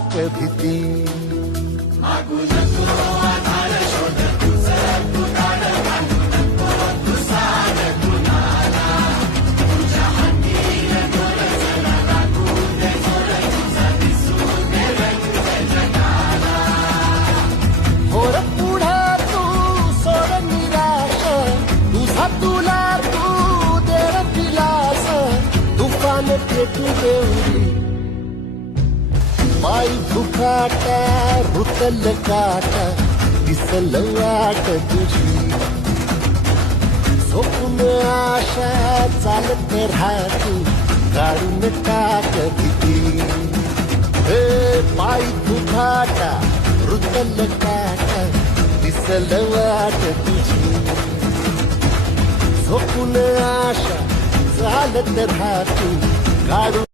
भीती मागू नको आधार शोध तुझं तुधार मागू नको तू साध कुणाला तुझ्या हंडील डोल चला लागू दे जोर तुझा दिसू दे रंग जगाला होर पुढे तू सोड निराश तुझा तुला तू देर दिलास तुफान पेटू देऊरी पायी फुकाटा रुतल काटा दिसल वाट तुझी झोपून आशा चालत राहतो काढून टाक भीती पायी फुकाटा रुतल काटा दिसल वाट तुझी झोपून आशा चालत राहतो काढून